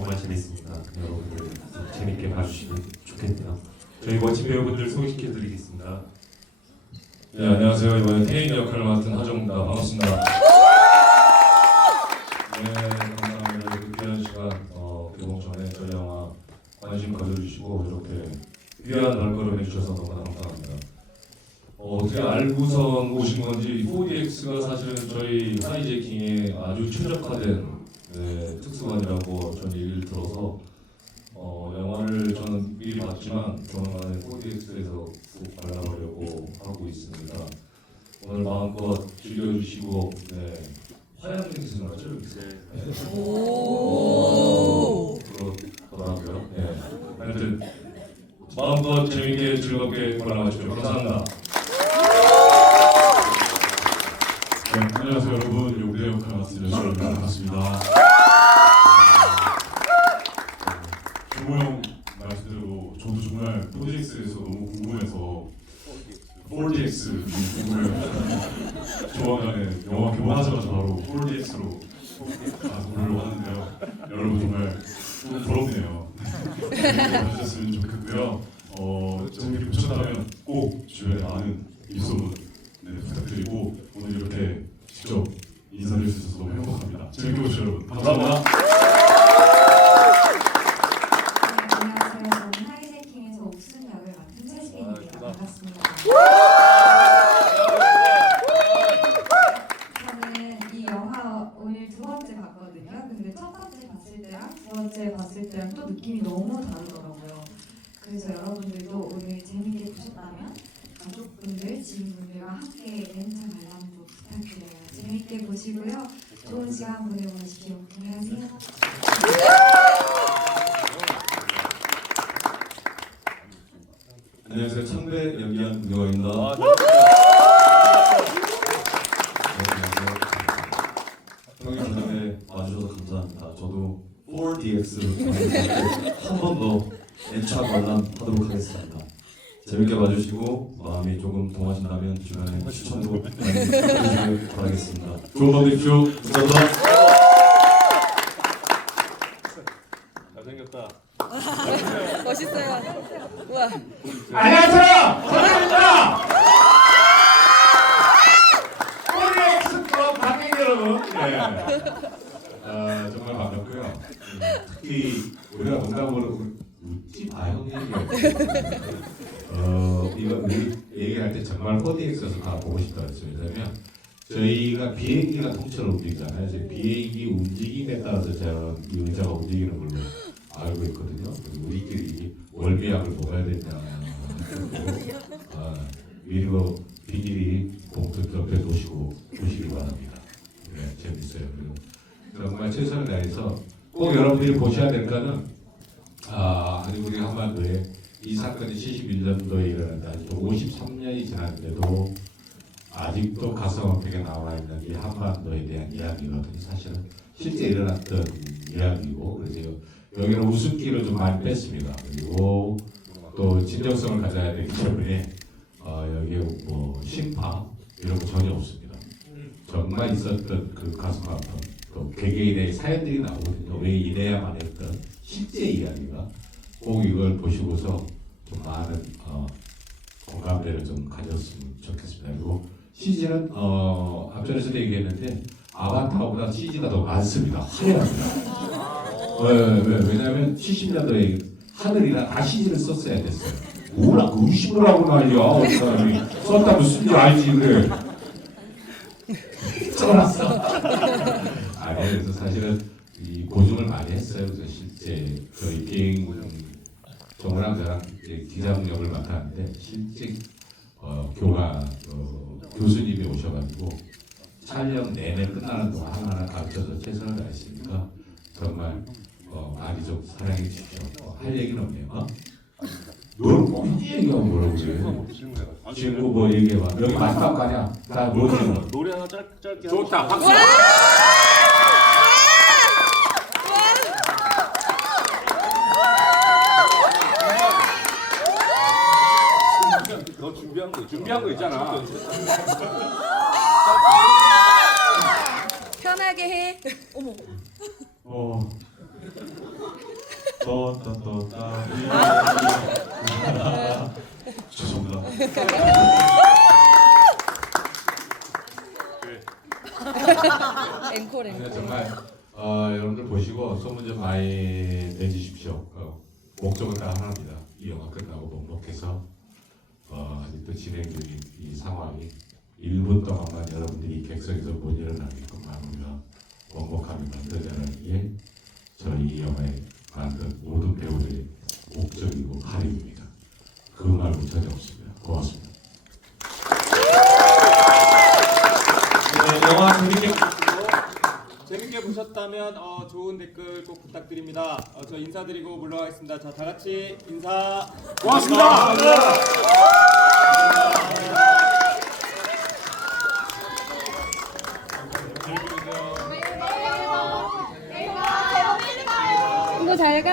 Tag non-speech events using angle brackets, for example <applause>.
정말 재밌습니다. 여러분들 좀 재밌게 봐주시면 좋겠네요. 저희 멋진 배우분들 소개시켜드리겠습니다. 네 안녕하세요 이번에 태인 역할을 맡은 하정입니다 반갑습니다 네 감사합니다 이렇게 귀한 시간 어, 개봉 전에 저희 영화 관심 가져주시고 이렇게 귀한 발걸음 해주셔서 너무 감사합니다 어, 어떻게 알고선 오신 건지 4DX가 사실은 저희 하이제킹에 아주 최적화된 네, 특수관이라고 저는 얘기를 들어서 어, 영화를 저는 미리 봤지만 조만간에 4DX에서 꼭 관람하려고 하고 있습니다. 오늘 마음껏 즐겨주시고 네. 화양연기에서 나왔죠? 네. 오~ 그렇더라고요. 네. 하여튼 마음껏 재밌게 즐겁게 관람하십시오. 감사합니다. 네, 안녕하세요 여러분 용대 역할 맡은 여주입니다 반갑습니다 조모 형 말씀대로 저도 정말 4DX에서 너무 궁금해서 4DX 궁금해요 조만간에 영화 개봉하자마자 바로 4DX로 가서 보려고 하는데요 여러분 정말 좀 부럽네요 봐주셨으면 좋겠고요 어, 재밌게 보셨다면 꼭 주변에 많은 입소문 네, 부탁드리고 오늘 이렇게 직접 수 있어서 너무 행복합니다. 재밌게 보시죠 여러분. 감사합니다. 안녕하세요. 저는 하이제킹에서 옥순 역을 맡은 최수빈입니다. 반갑습니다. 저는 이 영화 오늘 두 번째 봤거든요. 근데 첫 번째 봤을 때랑 두 번째 봤을 때랑 또 느낌이 너무 다르더라고요. 그래서 여러분들도 오늘 재밌게 보셨다면 가족분들, 지인분들과 함께 멘트 관람도 부탁드려요. 재밌게 보시고요. 좋은 시간 가십시오. 안녕하세요. 안녕하세요. 창배 연기한 구경입니다. 아, 형님 전에 와주셔서 감사합니다. 저도 4DX 한 번 더 애착 관람하도록 하겠습니다. 재밌게 봐주시고 마음이 조금 동하신다면 주변에 추천도 많이 해주시길 바라겠습니다. 좋은 밤 되십시오. 감사합니다. 멋있어요. 우와. 안녕하세요. 저입니다 꼬리의 엑스프로 관객 여러분. 네. 아, 정말 반갑고요. 음, 특히 우리가 농담으로 웃지 마요 얘기. 어 이거 우리 얘기할 때 정말 4DX에서 다 보고 싶다 했어요. 왜냐면 저희가 비행기가 통째로 움직이잖아요. 저희 비행기 움직임에 따라서 제가 이 의자가 움직이는 걸로 알고 있거든요. 그리고 우리끼리 월미학을 먹어야 되냐. 아, 위로 비밀이 공통 옆에 두시고 보시기 바랍니다. 네, 재밌어요. 그리고 정말 최선을 다해서 꼭 여러분들이 보셔야 될 거는 아, 아니 우리 한반도에 이 사건이 71년도에 일어났다. 53년이 지났는데도 아직도 가슴 아프게 나와 있는 이 한반도에 대한 이야기거든요. 사실은 실제 일어났던 이야기고 그래서 여기는 웃음기를 좀 많이 뺐습니다. 그리고 또 진정성을 가져야 되기 때문에 어, 여기에 뭐 심파 이런 거 전혀 없습니다. 정말 있었던 그 가슴 아픈 또 개개인의 사연들이 나오거든요. 왜 이래야만 했던 실제 이야기가 꼭 이걸 보시고서 좀 많은 어, 공감대를 좀 가졌으면 좋겠습니다. 그리고 CG는 어, 앞전에서도 얘기했는데 아바타보다 CG가 더 많습니다. 화려합니다. 왜, 왜, 왜냐하면 70년도에 하늘이나 다 CG를 썼어야 됐어요. 뭐라 그 의심을 하고 난리야. 그 사람이 썼다 무슨 줄 알지 그래. <laughs> 쩔었어. 아, 그래서 사실은 이 고증을 많이 했어요. 그래서 실제 저희 비행 저랑 이제 기상역을 맡았는데 실제 어, 교가 어, 교수님이 오셔가지고 촬영 내내 끝나는 동안 하나하나 가르쳐서 최선을 다했으니까 정말 어, 많이 좀 사랑해 주십시오. 어, 할 얘기는 없네요. 어? 너는 꼭 얘기하고 뭐라고 그래? 친구 뭐 얘기해봐. 여기 마지막 가냐? 다뭐 질문? 노래 하나 짧, 짧게 좋다. 박수. 너 준비한 거 있잖아. 준비한 거 있잖아. <laughs> 편하게 해. 어머. 어. 떠떠떠떠. <laughs> 죄송합니다. 앵콜 근데 앵콜. 정말 어, 여러분들 보시고 소문 좀 많이 내주십시오. 어, 목적은 다 하나입니다. 이 영화 끝나고 목록해서 어, 아직도 진행 중인 이 상황이 1분 동안만 여러분들이 객석에서 못 일어나게끔 우리가 원곡하게 만들자는 게 저희 이 영화에 만든 모든 배우들의 목적이고 할애입니다. 그 말고 전혀 없습니다. 고맙습니다. 네, 영화 재밌게 재밌게 보셨다면 어, 좋은 댓글 꼭 부탁드립니다. 어, 저 인사드리고 물러가겠습니다. 자, 다 같이 인사. 고맙습니다. 이거 잘 가.